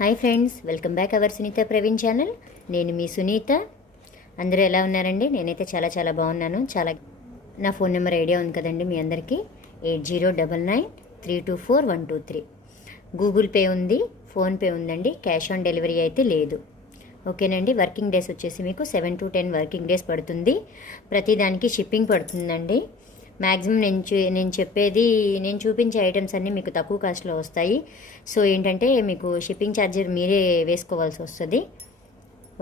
Hi friends, welcome back our Sunitha Praveen channel. నేను మీ సునీత. అందరూ ఎలా ఉన్నారండి? నేనైతే చాలా బాగున్నాను. నా ఫోన్ నెంబర్ ఐడియా ఉంది కదండి మీ అందరికీ. 8099324123. గూగుల్ పే ఉంది, ఫోన్పే ఉందండి. క్యాష్ ఆన్ డెలివరీ అయితే లేదు. ఓకేనండి. వర్కింగ్ డేస్ వచ్చేసి మీకు 7 to 10 వర్కింగ్ డేస్ పడుతుంది. ప్రతిదానికి షిప్పింగ్ పడుతుందండి. మ్యాక్సిమం నేను చెప్పేది, నేను చూపించే ఐటమ్స్ అన్నీ మీకు తక్కువ కాస్ట్లో వస్తాయి. సో ఏంటంటే మీకు షిప్పింగ్ ఛార్జర్ మీరే వేసుకోవాల్సి వస్తుంది.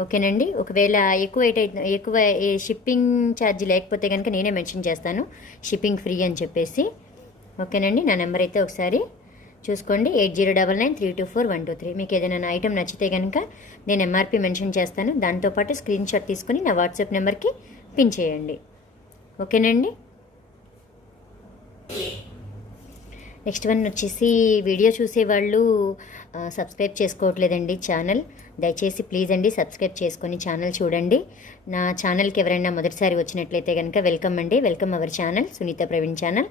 ఓకేనండి. ఒకవేళ ఎక్కువ షిప్పింగ్ ఛార్జ్ లేకపోతే కనుక నేనే మెన్షన్ చేస్తాను, షిప్పింగ్ ఫ్రీ అని చెప్పేసి. ఓకేనండి. నా నెంబర్ అయితే ఒకసారి చూసుకోండి, 8099324123. మీకు ఏదైనా ఐటమ్ నచ్చితే కనుక నేను ఎంఆర్పి మెన్షన్ చేస్తాను. దాంతోపాటు స్క్రీన్ షాట్ తీసుకుని నా వాట్సాప్ నెంబర్కి పిన్ చేయండి. ఓకేనండి. నెక్స్ట్ వన్ వచ్చేసి, వీడియో చూసేవాళ్ళు సబ్స్క్రైబ్ చేసుకోవట్లేదండి ఛానల్. దయచేసి ప్లీజ్ అండి సబ్స్క్రైబ్ చేసుకొని ఛానల్ చూడండి. నా ఛానల్కి ఎవరైనా మొదటిసారి వచ్చినట్లయితే కనుక వెల్కమ్ అండి. Welcome our channel, Sunitha Praveen channel.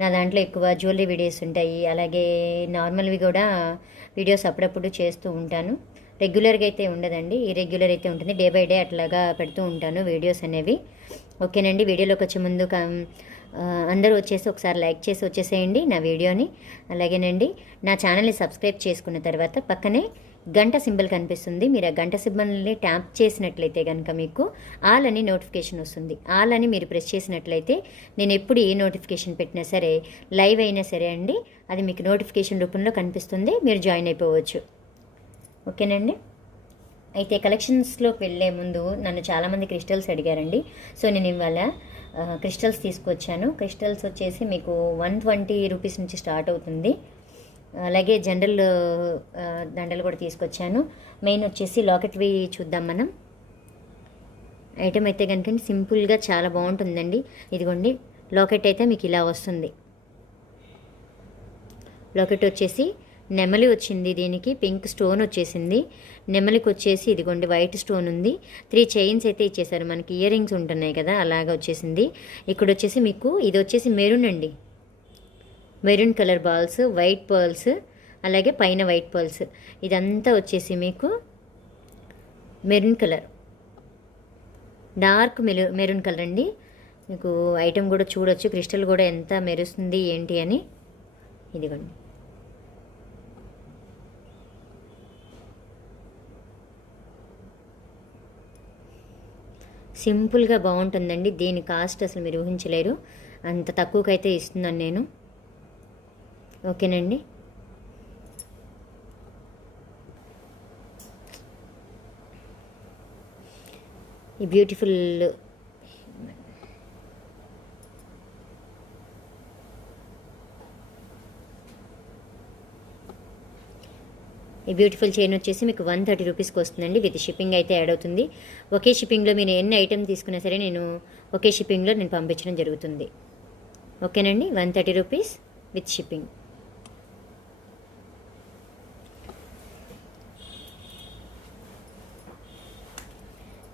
నా దాంట్లో ఎక్కువ జ్యువెలరీ వీడియోస్ ఉంటాయి, అలాగే నార్మల్వి కూడా వీడియోస్ అప్పుడప్పుడు చేస్తూ ఉంటాను. రెగ్యులర్గా అయితే ఉండదండి, ఇర్రెగ్యులర్ అయితే ఉంటుంది. డే బై డే అట్లాగా పెడుతూ ఉంటాను వీడియోస్ అనేవి. ఓకేనండి. వీడియోలోకి వచ్చే ముందు అందరూ వచ్చేసి ఒకసారి లైక్ చేసి వచ్చేసేయండి నా వీడియోని. అలాగేనండి, నా ఛానల్ని సబ్స్క్రైబ్ చేసుకున్న తర్వాత పక్కనే గంట సింబల్ కనిపిస్తుంది. మీరు ఆ గంట సింబల్ని ట్యాప్ చేసినట్లయితే కనుక మీకు ఆల్ అని నోటిఫికేషన్ వస్తుంది. ఆల్ అని మీరు ప్రెస్ చేసినట్లయితే నేను ఎప్పుడు ఏ నోటిఫికేషన్ పెట్టినా సరే, లైవ్ అయినా సరే అండి, అది మీకు నోటిఫికేషన్ రూపంలో కనిపిస్తుంది. మీరు జాయిన్ అయిపోవచ్చు. ఓకేనండి. అయితే కలెక్షన్స్లోకి వెళ్ళే ముందు నన్ను చాలామంది క్రిస్టల్స్ అడిగారండి. సో నేను ఇవాళ క్రిస్టల్స్ తీసుకొచ్చాను. క్రిస్టల్స్ వచ్చేసి మీకు 120 రూపీస్ నుంచి స్టార్ట్ అవుతుంది. అలాగే జనరల్ దండలు కూడా తీసుకొచ్చాను. మెయిన్ వచ్చేసి లాకెట్వి చూద్దాం మనం. ఐటమ్ అయితే కనుక సింపుల్గా చాలా బాగుంటుందండి. ఇదిగోండి, లాకెట్ అయితే మీకు ఇలా వస్తుంది. లాకెట్ వచ్చేసి నెమలి వచ్చింది, దీనికి పింక్ స్టోన్ వచ్చేసింది. నెమలికి వచ్చేసి ఇదిగోండి వైట్ స్టోన్ ఉంది. 3 చైన్స్ అయితే ఇచ్చేసారు. మనకి ఇయర్ రింగ్స్ ఉంటున్నాయి కదా, అలాగా వచ్చేసింది. ఇక్కడ వచ్చేసి మీకు ఇది వచ్చేసి మెరూన్ అండి, maroon colour balls, white pearls, అలాగే పైన వైట్ పర్ల్స్. ఇదంతా వచ్చేసి మీకు maroon colour, dark maroon colour అండి. మీకు ఐటమ్ కూడా చూడొచ్చు, క్రిస్టల్ కూడా ఎంత మెరుస్తుంది ఏంటి అని. ఇదిగోండి, సింపుల్గా బాగుంటుందండి. దీని కాస్ట్ అసలు మీరు ఊహించలేరు, అంత తక్కువకైతే ఇస్తున్నాను నేను. ఓకేనండి. ఈ బ్యూటిఫుల్ చైన్ వచ్చేసి మీకు 130 రూపీస్కి వస్తుందండి. విత్ షిప్పింగ్ అయితే యాడ్ అవుతుంది. ఒకే షిప్పింగ్లో మీరు ఎన్ని ఐటమ్ తీసుకున్నా సరే నేను ఒకే షిప్పింగ్లో నేను పంపించడం జరుగుతుంది. ఓకేనండి. 130 rupees with shipping.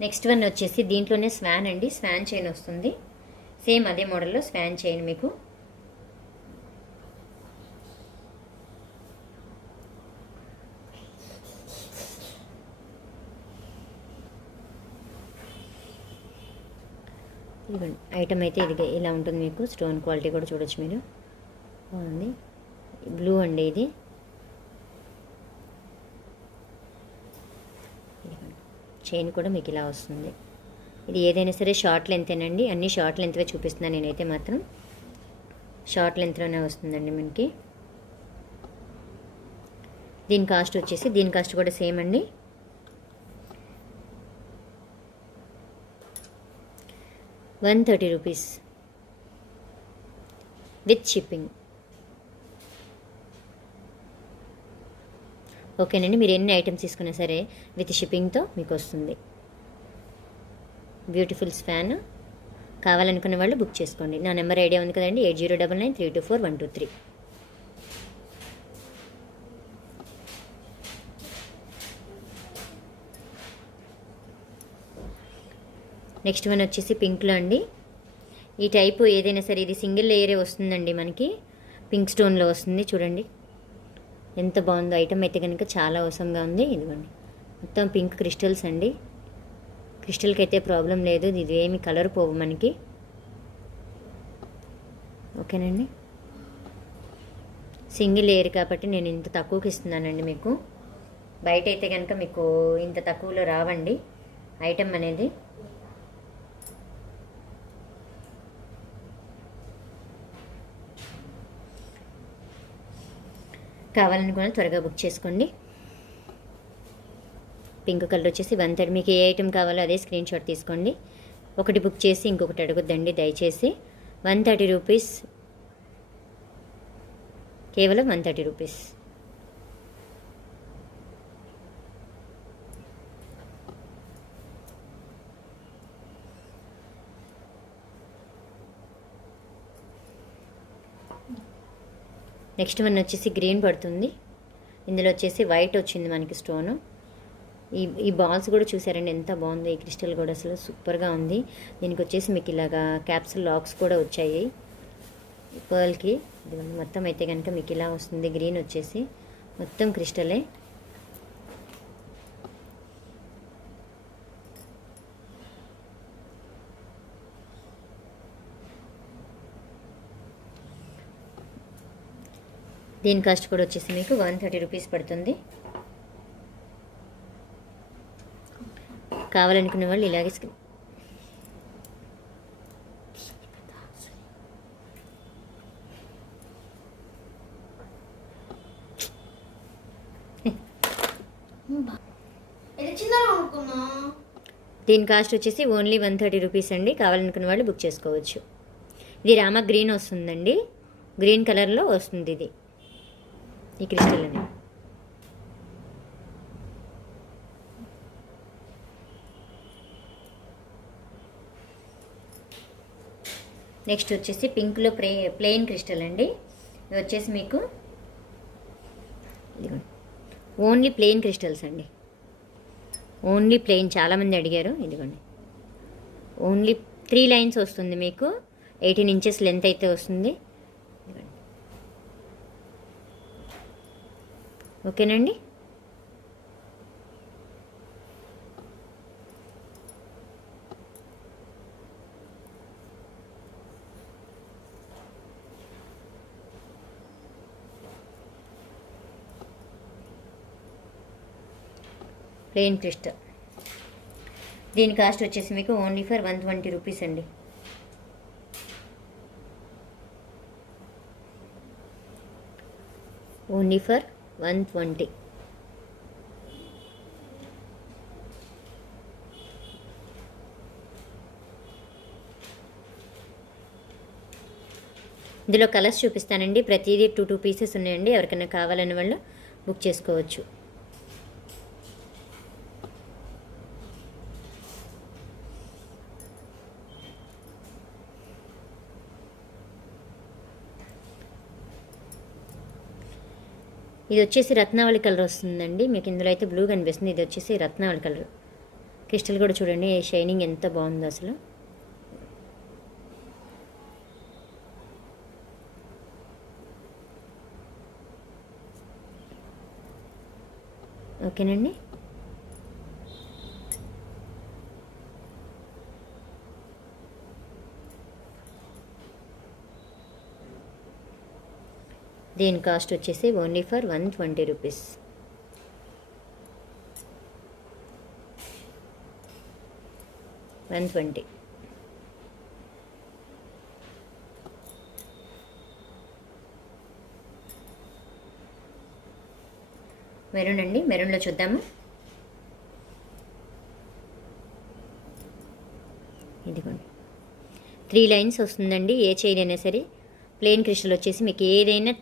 Next one వచ్చేసి దీంట్లోనే స్వాన్ అండి. స్వాన్ చైన్ వస్తుంది. సేమ్ అదే మోడల్లో స్వాన్ చైన్ మీకు. ఇవ్వండి, ఐటమ్ అయితే ఇది ఇలా ఉంటుంది. మీకు స్టోన్ క్వాలిటీ కూడా చూడొచ్చు మీరు, బాగుంది. బ్లూ అండి ఇది. చైన్ కూడా మీకు ఇలా వస్తుంది. ఇది ఏదైనా సరే షార్ట్ లెంతేనండి, అన్ని షార్ట్ లెంత్వే చూపిస్తున్నాను నేనైతే మాత్రం. షార్ట్ లెంత్లోనే వస్తుందండి మనకి. దీని కాస్ట్ వచ్చేసి, దీని కాస్ట్ కూడా సేమ్ అండి. 130 రూపీస్ విత్ షిప్పింగ్. ఓకేనండి. మీరు ఎన్ని ఐటమ్స్ తీసుకున్నా సరే విత్ షిప్పింగ్తో మీకు వస్తుంది. బ్యూటిఫుల్ స్పాన్ కావాలనుకున్న వాళ్ళు బుక్ చేసుకోండి. నా నెంబర్ ఐడియా ఉంది కదండి, 8099324123. నెక్స్ట్ వన్ వచ్చేసి పింక్లో అండి. ఈ టైపు ఏదైనా సరే ఇది సింగిల్ లేయరే వస్తుందండి మనకి. పింక్ స్టోన్లో వస్తుంది చూడండి. ఎంత బాగుందో ఐటమ్ అయితే కనుక చాలా అవసరంగా ఉంది. ఇదిగోండి మొత్తం పింక్ క్రిస్టల్స్ అండి. క్రిస్టల్కి అయితే ప్రాబ్లం లేదు, ఇది ఏమి కలర్ పోవు మనకి. ఓకేనండి, సింగిల్ లేయర్ కాబట్టి నేను ఇంత తక్కువకి ఇస్తున్నానండి మీకు. బయట అయితే కనుక మీకు ఇంత తక్కువలో రావండి ఐటమ్ అనేది. కావాలనుకున్న త్వరగా బుక్ చేసుకోండి. పింక్ కలర్ వచ్చేసి 130. మీకు ఏ ఐటెం కావాలో అదే స్క్రీన్ షాట్ తీసుకోండి. ఒకటి బుక్ చేసి ఇంకొకటి అడగొద్దండి దయచేసి. 130 రూపీస్, కేవలం 130 రూపీస్. నెక్స్ట్ వన్ వచ్చేసి గ్రీన్ పడుతుంది. ఇందులో వచ్చేసి వైట్ వచ్చింది మనకి స్టోను. ఈ బాల్స్ కూడా చూసారండి ఎంత బాగుంది. ఈ క్రిస్టల్ కూడా అసలు సూపర్గా ఉంది. దీనికి వచ్చేసి మీకు ఇలాగా క్యాప్సుల్ లాక్స్ కూడా వచ్చాయి పర్ల్కి. ఇది మొత్తం అయితే కనుక మీకు ఇలా వస్తుంది. గ్రీన్ వచ్చేసి మొత్తం క్రిస్టలే. దీని కాస్ట్ కూడా వచ్చేసి మీకు 130 రూపీస్ పడుతుంది. కావాలనుకునే వాళ్ళు ఇలాగే దీని కాస్ట్ వచ్చేసి ఓన్లీ 130 రూపీస్ అండి. కావాలనుకున్న వాళ్ళు బుక్ చేసుకోవచ్చు. ఇది రామ గ్రీన్ వస్తుందండి, గ్రీన్ కలర్లో వస్తుంది ఇది ఈ క్రిస్టల్ అని. నెక్స్ట్ వచ్చేసి పింక్లో ప్లెయిన్ క్రిస్టల్ అండి. ఇది వచ్చేసి మీకు ఓన్లీ ప్లెయిన్ క్రిస్టల్స్ అండి, ఓన్లీ ప్లెయిన్. చాలామంది అడిగారు. ఇదిగోండి ఓన్లీ 3 లైన్స్ వస్తుంది మీకు. 18 ఇంచెస్ లెంత్ అయితే వస్తుంది. ఓకేనండి, ప్లెయిన్ క్రిస్టల్. దీని కాస్ట్ వచ్చేసి మీకు ఓన్లీ ఫర్ 120 రూపీస్ అండి. Only for 120. ఇందులో కలర్స్ చూపిస్తానండి. ప్రతిదీ 2 పీసెస్ ఉన్నాయండి. ఎవరికైనా కావాలని వాళ్ళు బుక్ చేసుకోవచ్చు. ఇది వచ్చేసి రత్నావళి కలర్ వస్తుందండి మీకు. ఇందులో అయితే బ్లూ కనిపిస్తుంది. ఇది వచ్చేసి రత్నావళి కలర్. క్రిస్టల్ కూడా చూడండి షైనింగ్ ఎంత బాగుందో అసలు. ఓకేనండి, దీని కాస్ట్ వచ్చేసి ఓన్లీ ఫర్ 120 రూపీస్. మెరూన్ అండి, మెరూన్లో చూద్దాము. ఇదిగోండి 3 లైన్స్ వస్తుందండి. ఏ చైన్ అయినా సరే. ప్లెయిన్ క్రిస్టల్ వచ్చేసి మీకు ఏదైనా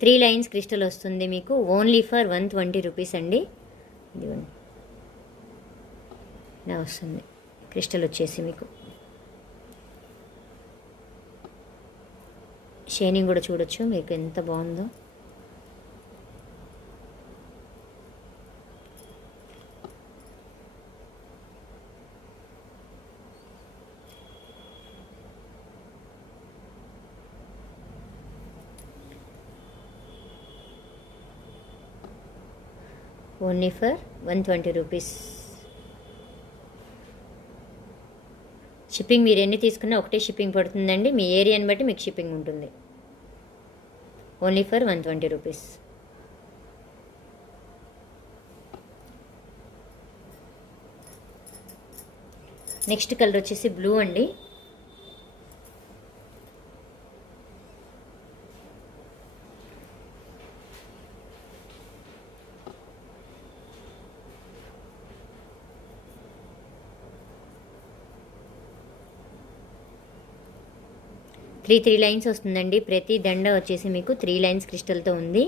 3 లైన్స్ క్రిస్టల్ వస్తుంది మీకు. ఓన్లీ ఫర్ 120 రూపీస్ అండి. ఇదిగోండి ఇలా వస్తుంది క్రిస్టల్ వచ్చేసి మీకు. షైనింగ్ కూడా చూడొచ్చు మీకు ఎంత బాగుందో. Only for 120 rupees. షిప్పింగ్ మీరు ఎన్ని తీసుకున్నా ఒకటే షిప్పింగ్ పడుతుందండి. మీ ఏరియాని బట్టి మీకు షిప్పింగ్ ఉంటుంది. Only for 120 rupees. Next colour వచ్చేసి బ్లూ అండి. త్రీ లైన్స్ వస్తుందండి. ప్రతి దండ వచ్చేసి మీకు 3 లైన్స్ క్రిస్టల్తో ఉంది.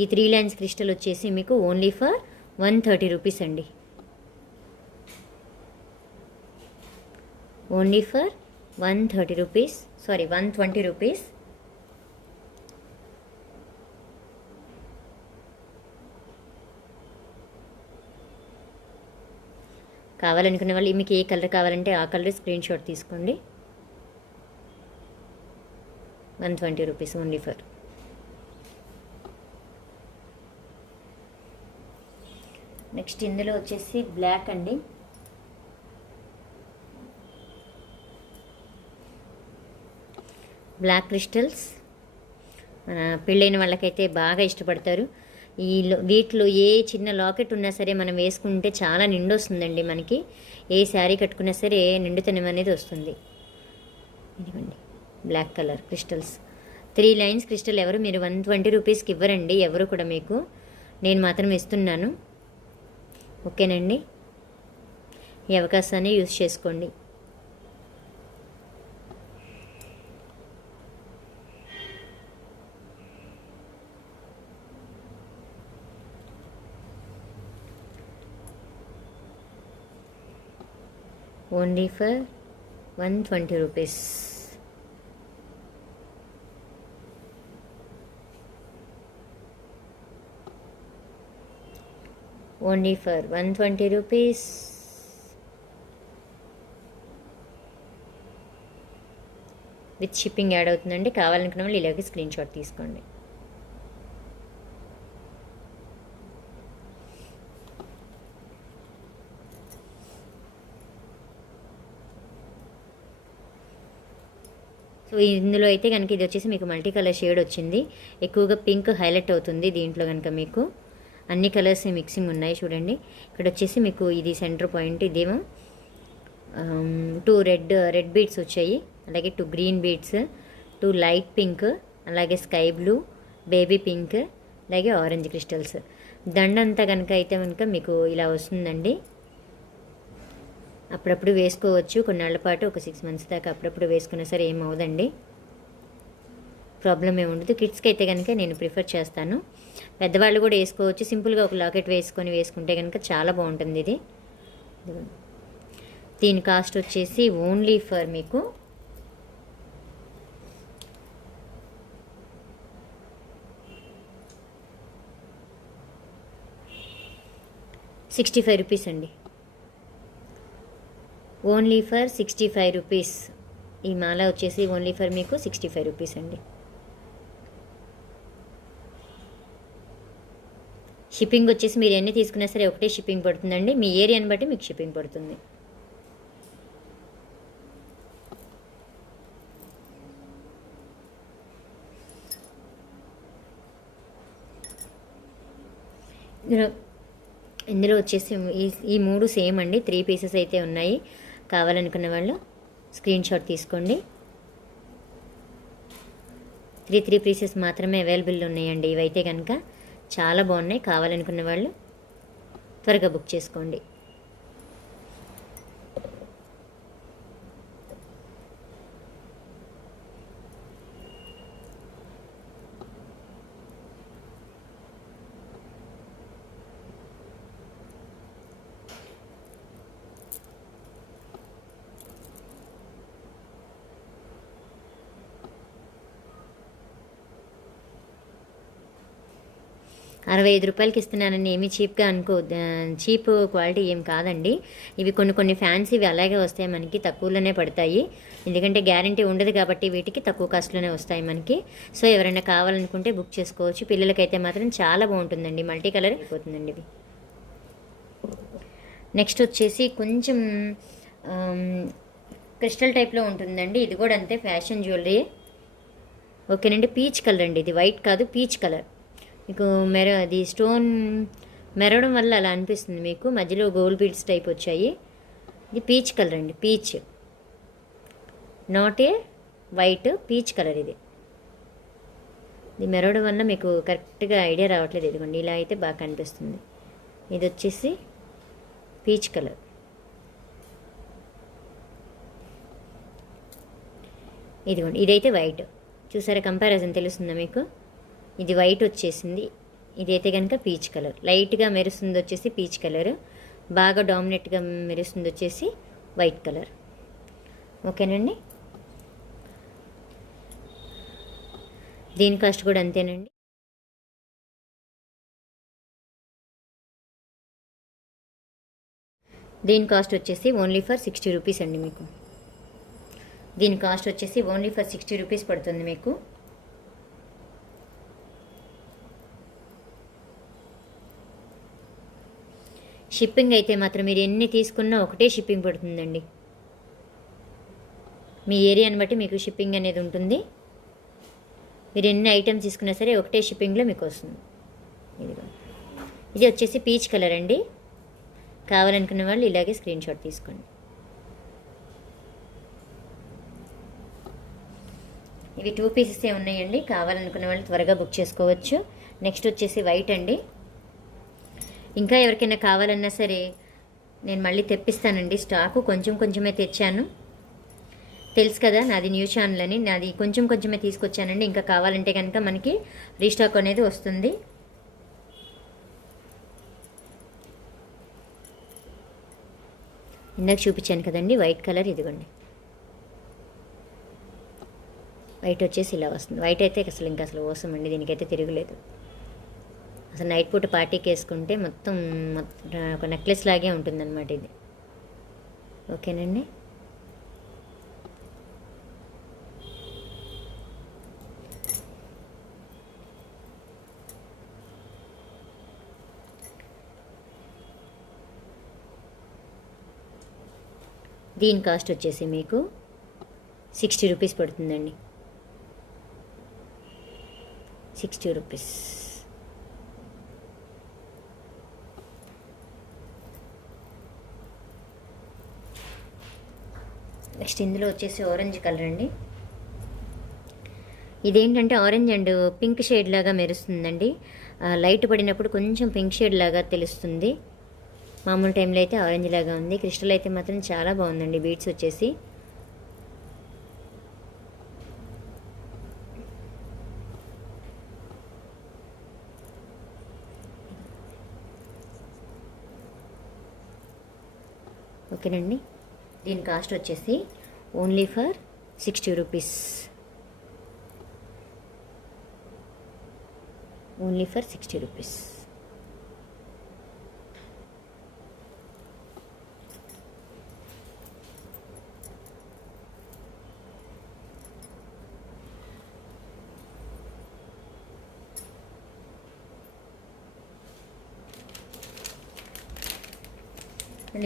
ఈ 3 లైన్స్ క్రిస్టల్ వచ్చేసి మీకు ఓన్లీ ఫర్ 130 రూపీస్ అండి. Only for 130 rupees, sorry 120 rupees. కావాలనుకునే వాళ్ళు మీకు ఏ కలర్ కావాలంటే ఆ కలర్ స్క్రీన్ షాట్ తీసుకోండి. 120 రూపీస్ ఓన్లీ ఫర్. నెక్స్ట్ ఇందులో వచ్చేసి బ్లాక్ అండి. బ్లాక్ క్రిస్టల్స్ మన పెళ్ళైన వాళ్ళకైతే బాగా ఇష్టపడతారు. వీటిలో ఏ చిన్న లాకెట్ ఉన్నా సరే మనం వేసుకుంటే చాలా నిండు వస్తుందండి. మనకి ఏ శారీ కట్టుకున్నా సరే నిండుతనం అనేది వస్తుంది. ఇదిగోండి black colour crystals. 3 lines crystal ఎవరు మీరు 120 రూపీస్కి ఇవ్వరండి ఎవరు కూడా. మీకు నేను మాత్రం ఇస్తున్నాను. ఓకేనండి, ఈ అవకాశాన్ని యూజ్ చేసుకోండి. Only for 120 rupees. Only for 120 rupees. With shipping add అవుతుందండి. కావాలనుకున్న వాళ్ళు ఇలాగే స్క్రీన్ షాట్ తీసుకోండి. సో ఇందులో అయితే కనుక ఇది వచ్చేసి మీకు మల్టీ కలర్ షేడ్ వచ్చింది. ఎక్కువగా పింక్ హైలైట్ అవుతుంది దీంట్లో కనుక. మీకు అన్ని కలర్స్ మిక్సింగ్ ఉన్నాయి చూడండి. ఇక్కడ వచ్చేసి మీకు ఇది సెంటర్ పాయింట్. ఇదేమో 2 రెడ్ బీడ్స్ వచ్చాయి, అలాగే 2 గ్రీన్ బీడ్స్, 2 లైట్ పింక్, అలాగే స్కై బ్లూ, బేబీ పింక్, అలాగే ఆరెంజ్ క్రిస్టల్స్. దండ అంతా కనుక అయితే కనుక మీకు ఇలా వస్తుందండి. అప్పుడప్పుడు వేసుకోవచ్చు కొన్నాళ్ళ పాటు, ఒక 6 మంత్స్ దాకా అప్పుడప్పుడు వేసుకున్నా సరే ఏమవుదండి, ప్రాబ్లం ఏమి ఉండదు. కిడ్స్కి అయితే కనుక నేను ప్రిఫర్ చేస్తాను. పెద్దవాళ్ళు కూడా వేసుకోవచ్చు. సింపుల్గా ఒక లాకెట్ వేసుకుంటే కనుక చాలా బాగుంటుంది ఇది. దీని కాస్ట్ వచ్చేసి ఓన్లీ ఫర్ మీకు 65 రూపీస్ అండి. Only for 65 rupees. ఈ మాల వచ్చేసి ఓన్లీ ఫర్ మీకు 65 రూపీస్ అండి. షిప్పింగ్ వచ్చేసి మీరు ఎన్ని తీసుకున్నా సరే ఒకటే షిప్పింగ్ పడుతుందండి. మీ ఏరియాని బట్టి మీకు షిప్పింగ్ పడుతుంది. ఇందులో వచ్చేసి ఈ 3 సేమ్ అండి. 3 పీసెస్ అయితే ఉన్నాయి. కావాలనుకున్న వాళ్ళు స్క్రీన్ షాట్ తీసుకోండి. 3 పీసెస్ మాత్రమే అవైలబుల్ ఉన్నాయండి. ఇవైతే కనుక చాలా బాగున్నాయి. కావాలనుకున్న వాళ్ళు త్వరగా బుక్ చేసుకోండి. 65 రూపాయలకి ఇస్తున్నానని ఏమీ చీప్గా చీప్ క్వాలిటీ ఏం కాదండి. ఇవి కొన్ని ఫ్యాన్సీవి అలాగే వస్తాయి, మనకి తక్కువలోనే పడతాయి. ఎందుకంటే గ్యారంటీ ఉండదు కాబట్టి వీటికి తక్కువ కాస్ట్లోనే వస్తాయి మనకి. సో ఎవరైనా కావాలనుకుంటే బుక్ చేసుకోవచ్చు. పిల్లలకైతే మాత్రం చాలా బాగుంటుందండి. మల్టీ కలర్ అయిపోతుందండి ఇవి. నెక్స్ట్ వచ్చేసి కొంచెం క్రిస్టల్ టైప్లో ఉంటుందండి. ఇది కూడా అంతే, ఫ్యాషన్ జ్యువెలరీ. ఓకేనండి, పీచ్ కలర్ అండి, ఇది వైట్ కాదు, పీచ్ కలర్. మీకు అది స్టోన్ మెరవడం వల్ల అలా అనిపిస్తుంది మీకు. మధ్యలో గోల్డ్ బీడ్స్ టైప్ వచ్చాయి. ఇది పీచ్ కలర్ అండి, peach, not a white, peach colour ఇది. ఇది మెరవడం వల్ల మీకు కరెక్ట్గా ఐడియా రావట్లేదు. ఇదిగోండి ఇలా అయితే బాగా కనిపిస్తుంది. ఇది వచ్చేసి పీచ్ కలర్. ఇదిగోండి ఇదైతే వైట్. చూసారా కంపారిజన్ తెలుస్తుందా మీకు? ఇది వైట్ వచ్చేసింది, ఇదైతే కనుక పీచ్ కలర్. లైట్గా మెరుస్తుంది వచ్చేసి పీచ్ కలర్, బాగా డామినేట్గా మెరుస్తుంది వచ్చేసి వైట్ కలర్. ఓకేనండి, దీని కాస్ట్ కూడా అంతేనండి. దీని కాస్ట్ వచ్చేసి ఓన్లీ ఫర్ 60 రూపీస్ అండి మీకు. దీని కాస్ట్ వచ్చేసి ఓన్లీ ఫర్ 60 రూపీస్ పడుతుంది మీకు. షిప్పింగ్ అయితే మాత్రం మీరు ఎన్ని తీసుకున్నా ఒకటే షిప్పింగ్ పడుతుందండి. మీ ఏరియాని బట్టి మీకు షిప్పింగ్ అనేది ఉంటుంది. మీరు ఎన్ని ఐటమ్స్ తీసుకున్నా సరే ఒకటే షిప్పింగ్లో మీకు వస్తుంది. ఇది వచ్చేసి పీచ్ కలర్ అండి. కావాలనుకునే వాళ్ళు ఇలాగే స్క్రీన్ షాట్ తీసుకోండి. ఇవి 2 పీసెసే ఉన్నాయండి. కావాలనుకునే వాళ్ళు త్వరగా బుక్ చేసుకోవచ్చు. నెక్స్ట్ వచ్చేసి వైట్ అండి. ఇంకా ఎవరికైనా కావాలన్నా సరే నేను మళ్ళీ తెప్పిస్తానండి. స్టాకు కొంచెం కొంచెమే తెచ్చాను, తెలుసు కదా నాది న్యూ ఛానల్ అని. నాది కొంచెం కొంచెమే తీసుకొచ్చానండి. ఇంకా కావాలంటే కనుక మనకి రీస్టాక్ అనేది వస్తుంది. ఇందాక చూపించాను కదండి వైట్ కలర్, ఇదిగోండి వైట్ వచ్చేసి ఇలా వస్తుంది. వైట్ అయితే ఇంకా అసలు అవసరం అండి, దీనికైతే తిరగలేదు. అసలు నైట్ పూట పార్టీకి వేసుకుంటే మొత్తం ఒక నెక్లెస్ లాగే ఉంటుందన్నమాట ఇది. ఓకేనండి, దీని కాస్ట్ వచ్చేసి మీకు 60 రూపీస్ పడుతుందండి. 60 రూపీస్. నెక్స్ట్ ఇందులో వచ్చేసి ఆరెంజ్ కలర్ అండి. ఇదేంటంటే ఆరెంజ్ అండ్ పింక్ షేడ్ లాగా మెరుస్తుందండి. లైట్ పడినప్పుడు కొంచెం పింక్ షేడ్ లాగా తెలుస్తుంది. మామూలు టైంలో అయితే ఆరెంజ్ లాగా ఉంది. క్రిస్టల్ అయితే మాత్రం చాలా బాగుందండి. బీడ్స్ వచ్చేసి ఓకేనండి. దీని కాస్ట్ వచ్చేసి only for 60 rupees. Only for 60 rupees.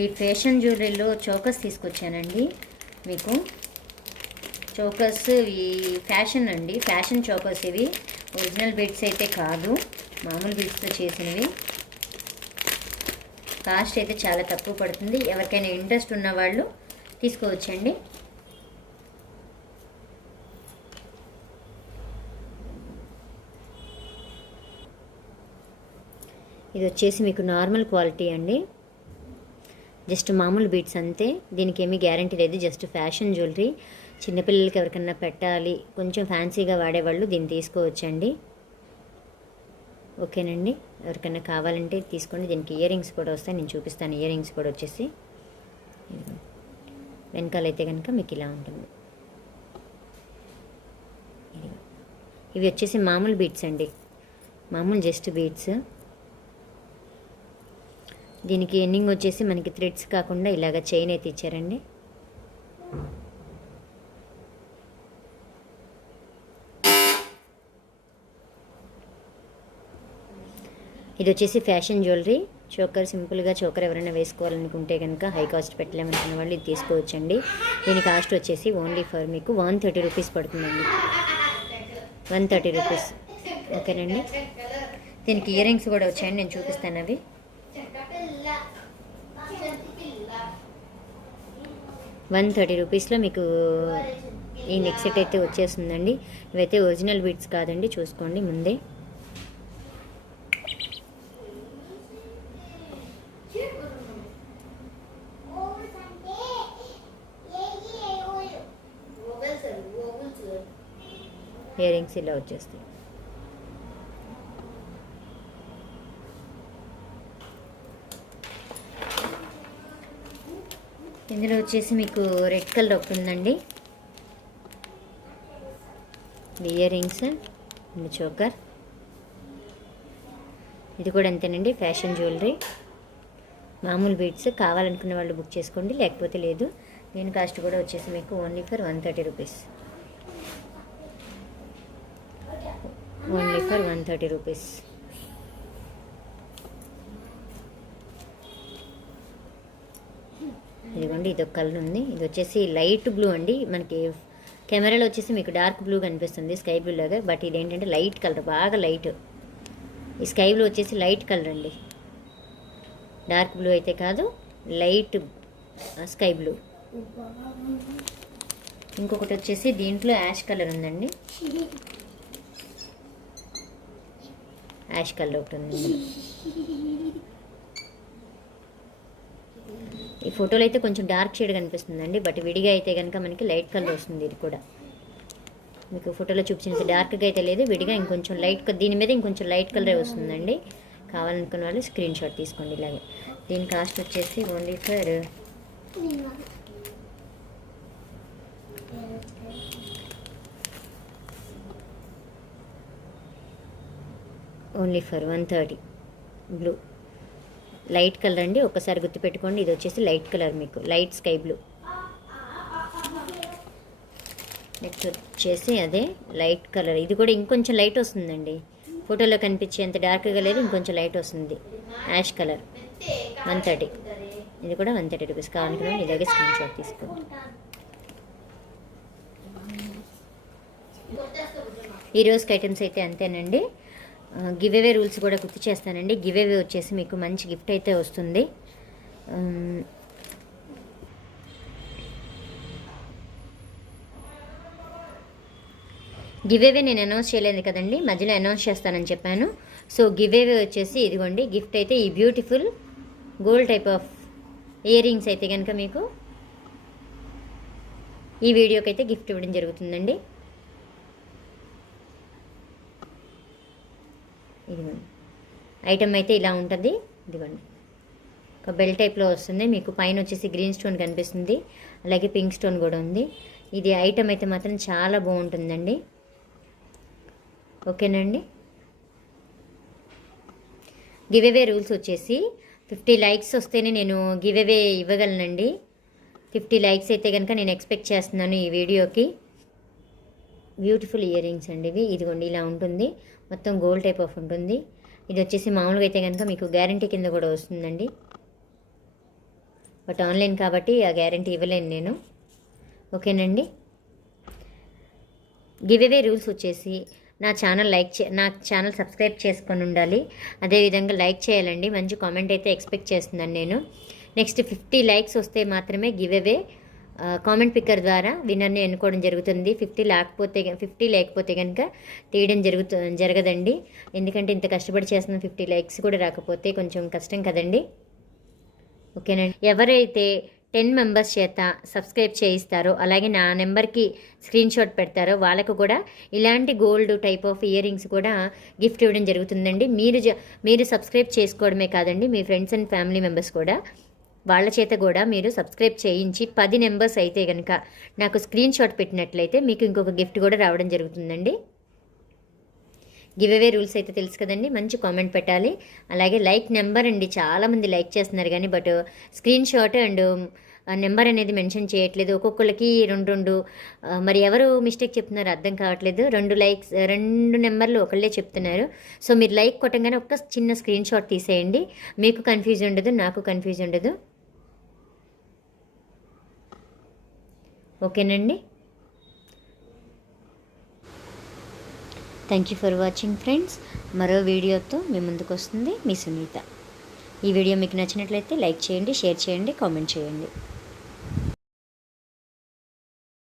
ఈ ఫ్యాషన్ జ్యువెలరీలో చోకర్స్ తీసుకొచ్చానండి మీకు. చోకర్స్ ఇవి ఫ్యాషన్ అండి, ఫ్యాషన్ చోకర్స్ ఇవి. ఒరిజినల్ బీడ్స్ అయితే కాదు, మామూలు బీడ్స్తో చేసినవి. కాస్ట్ అయితే చాలా తక్కువ పడుతుంది. ఎవరికైనా ఇంట్రెస్ట్ ఉన్న వాళ్ళు తీసుకోవచ్చండి. ఇది వచ్చేసి మీకు నార్మల్ క్వాలిటీ అండి, జస్ట్ మామూలు బీడ్స్ అంతే. దీనికి ఏమీ గ్యారంటీ లేదు, జస్ట్ ఫ్యాషన్ జ్యువెలరీ. చిన్నపిల్లలకి ఎవరికన్నా పెట్టాలి, కొంచెం ఫ్యాన్సీగా వాడేవాళ్ళు దీన్ని తీసుకోవచ్చండి. ఓకేనండి, ఎవరికన్నా కావాలంటే తీసుకోండి. దీనికి ఇయర్ రింగ్స్ కూడా వస్తాయి, నేను చూపిస్తాను. ఇయర్ రింగ్స్ కూడా వచ్చేసి వెనకాలైతే కనుక మీకు ఇలా ఉంటుంది. ఇవి వచ్చేసి మామూలు బీడ్స్ అండి, మామూలు జస్ట్ బీడ్స్. దీనికి ఎండింగ్ వచ్చేసి మనకి థ్రెడ్స్ కాకుండా ఇలాగ చైన్ అయితే ఇచ్చారండి. ఇది వచ్చేసి ఫ్యాషన్ జ్యువెలరీ. చోకర్ సింపుల్గా చోకర్ ఎవరైనా వేసుకోవాలనుకుంటే కనుక హై కాస్ట్ పెట్టలేమనుకున్న వాళ్ళు ఇది తీసుకోవచ్చండి. దీని కాస్ట్ వచ్చేసి ఓన్లీ ఫర్ మీకు 130 రూపీస్ పడుతుందండి. 130 రూపీస్. ఓకేనండి. దీనికి ఇయర్ రింగ్స్ కూడా వచ్చాయండి, నేను చూపిస్తాను అవి. ₹130 మీకు ఈ నెక్ సెట్ అయితే వచ్చేస్తుందండి. ఇవైతే ఒరిజినల్ బీడ్స్ కాదండి, చూసుకోండి ముందే. ఇయర్ రింగ్స్ ఇలా వచ్చేస్తాయి. ఇందులో వచ్చేసి మీకు రెడ్ కలర్ ఒకటి ఉందండి. Ear rings and choker. ఇది కూడా అంతేనండి, ఫ్యాషన్ జ్యువెలరీ, మామూలు బీడ్స్. కావాలనుకున్న వాళ్ళు బుక్ చేసుకోండి, లేకపోతే లేదు. దీని కాస్ట్ కూడా వచ్చేసి మీకు only for 130 rupees. Only for 130 rupees. ఇదిగోండి, ఇది ఒక కలర్ ఉంది. ఇది వచ్చేసి లైట్ బ్లూ అండి. మనకి కెమెరాలో వచ్చేసి మీకు డార్క్ బ్లూ కనిపిస్తుంది, స్కై బ్లూ లాగా. బట్ ఇది ఏంటంటే లైట్ కలర్, బాగా లైట్. ఈ స్కై బ్లూ వచ్చేసి లైట్ కలర్ అండి, డార్క్ బ్లూ అయితే కాదు, లైట్ స్కై బ్లూ. ఇంకొకటి వచ్చేసి దీంట్లో యాష్ కలర్ ఉందండి, యాష్ కలర్ ఒకటి ఉంది. ఈ ఫోటోలో అయితే కొంచెం డార్క్ షేడ్ కనిపిస్తుందండి, బట్ విడిగా అయితే కనుక మనకి లైట్ కలర్ వస్తుంది. ఇది కూడా మీకు ఫోటోలో చూపించినంత డార్క్గా అయితే లేదు, విడిగా ఇంకొంచెం లైట్, దీని మీద ఇంకొంచెం లైట్ కలర్ వస్తుందండి. కావాలనుకున్న వాళ్ళు స్క్రీన్ షాట్ తీసుకోండి. ఇలాగే దీని కాస్ట్ వచ్చేసి only for only for 130. Blue light colour అండి, ఒక్కసారి గుర్తుపెట్టుకోండి. ఇది వచ్చేసి లైట్ కలర్, మీకు లైట్ స్కై బ్లూ. నెక్స్ట్ వచ్చేసి అదే లైట్ కలర్, ఇది కూడా ఇంకొంచెం లైట్ వస్తుందండి, ఫోటోలో కనిపించేంత డార్క్గా లేదు, ఇంకొంచెం లైట్ వస్తుంది. Ash colour 130. ఇది కూడా 130 రూపీస్. కావాలనుకున్నాను ఇలాగే స్క్రీన్ షాట్ తీసుకోండి. ఈ రోజుకి ఐటమ్స్ అయితే అంతేనండి. గివ్ అవే రూల్స్ కూడా గుర్తు చేస్తానండి. గివ్ అవే వచ్చేసి మీకు మంచి గిఫ్ట్ అయితే వస్తుంది. గివ్ అవే నేను అనౌన్స్ చేయలేదు కదండి, మధ్యలో అనౌన్స్ చేస్తానని చెప్పాను. సో గివ్ అవే వచ్చేసి ఇదిగోండి, గిఫ్ట్ అయితే ఈ beautiful gold type of ear rings అయితే కనుక మీకు ఈ వీడియోకి అయితే గిఫ్ట్ ఇవ్వడం జరుగుతుందండి. ఇదిగోండి, ఐటమ్ అయితే ఇలా ఉంటుంది. ఇదిగోండి, ఒక బెల్ టైప్లో వస్తుంది. మీకు పైన వచ్చేసి గ్రీన్ స్టోన్ కనిపిస్తుంది, అలాగే పింక్ స్టోన్ కూడా ఉంది. ఇది ఐటమ్ అయితే మాత్రం చాలా బాగుంటుందండి. ఓకేనండి. గివ్ అవే రూల్స్ వచ్చేసి 50 లైక్స్ వస్తేనే నేను గివ్ అవే ఇవ్వగలనండి. 50 లైక్స్ అయితే కనుక నేను ఎక్స్పెక్ట్ చేస్తున్నాను ఈ వీడియోకి. బ్యూటిఫుల్ ఇయర్ రింగ్స్ అండి ఇవి. ఇదిగోండి, ఇలా ఉంటుంది, మొత్తం గోల్డ్ టైప్ ఆఫ్ ఉంటుంది. ఇది వచ్చేసి మామూలుగా అయితే కనుక మీకు గ్యారంటీ కింద కూడా వస్తుందండి, బట్ ఆన్లైన్ కాబట్టి ఆ గ్యారంటీ ఇవ్వలేను నేను. ఓకేనండి. గివ్ అవే రూల్స్ వచ్చేసి నా ఛానల్ సబ్స్క్రైబ్ చేసుకొని ఉండాలి, అదేవిధంగా లైక్ చేయాలండి. మంచి కామెంట్ అయితే ఎక్స్పెక్ట్ చేస్తున్నాను నేను. నెక్స్ట్ 50 లైక్స్ వస్తే మాత్రమే గివ్ అవే కామెంట్ పిక్కర్ ద్వారా విన్నర్ని ఎన్నుకోవడం జరుగుతుంది. 50 లేకపోతే కనుక తీయడం జరగదండి. ఎందుకంటే ఇంత కష్టపడి చేస్తున్న 50 లైక్స్ కూడా రాకపోతే కొంచెం కష్టం కదండి. ఓకేనండి. ఎవరైతే 10 మెంబర్స్ చేత సబ్స్క్రైబ్ చేయిస్తారో, అలాగే నా నెంబర్కి స్క్రీన్ షాట్ పెడతారో వాళ్ళకు కూడా ఇలాంటి gold type of ear rings కూడా గిఫ్ట్ ఇవ్వడం జరుగుతుందండి. మీరు సబ్స్క్రైబ్ చేసుకోవడమే కాదండి, మీ ఫ్రెండ్స్ అండ్ ఫ్యామిలీ మెంబర్స్ కూడా వాళ్ళ చేత కూడా మీరు సబ్స్క్రైబ్ చేయించి 10 నెంబర్స్ అయితే కనుక నాకు స్క్రీన్ షాట్ పెట్టినట్లయితే మీకు ఇంకొక గిఫ్ట్ కూడా రావడం జరుగుతుందండి. గివ్ అవే రూల్స్ అయితే తెలుసు కదండి. మంచి కామెంట్ పెట్టాలి, అలాగే లైక్ నెంబర్ అండి. చాలామంది లైక్ చేస్తున్నారు కానీ but screen shot and number అనేది మెన్షన్ చేయట్లేదు. ఒక్కొక్కళ్ళకి 2 మరి ఎవరు మిస్టేక్ చెప్తున్నారో అర్థం కావట్లేదు. 2 నెంబర్లు ఒకళ్ళే చెప్తున్నారు. సో మీరు లైక్ కొట్టంగానే ఒక్క చిన్న స్క్రీన్ షాట్ తీసేయండి. మీకు కన్ఫ్యూజ్ ఉండదు, నాకు కన్ఫ్యూజ్ ఉండదు. ఓకేనండి. Thank you for watching friends. మరో వీడియోతో మీ ముందుకు వస్తుంది మీ సునీత. ఈ వీడియో మీకు నచ్చినట్లయితే లైక్ చేయండి, షేర్ చేయండి, కామెంట్ చేయండి.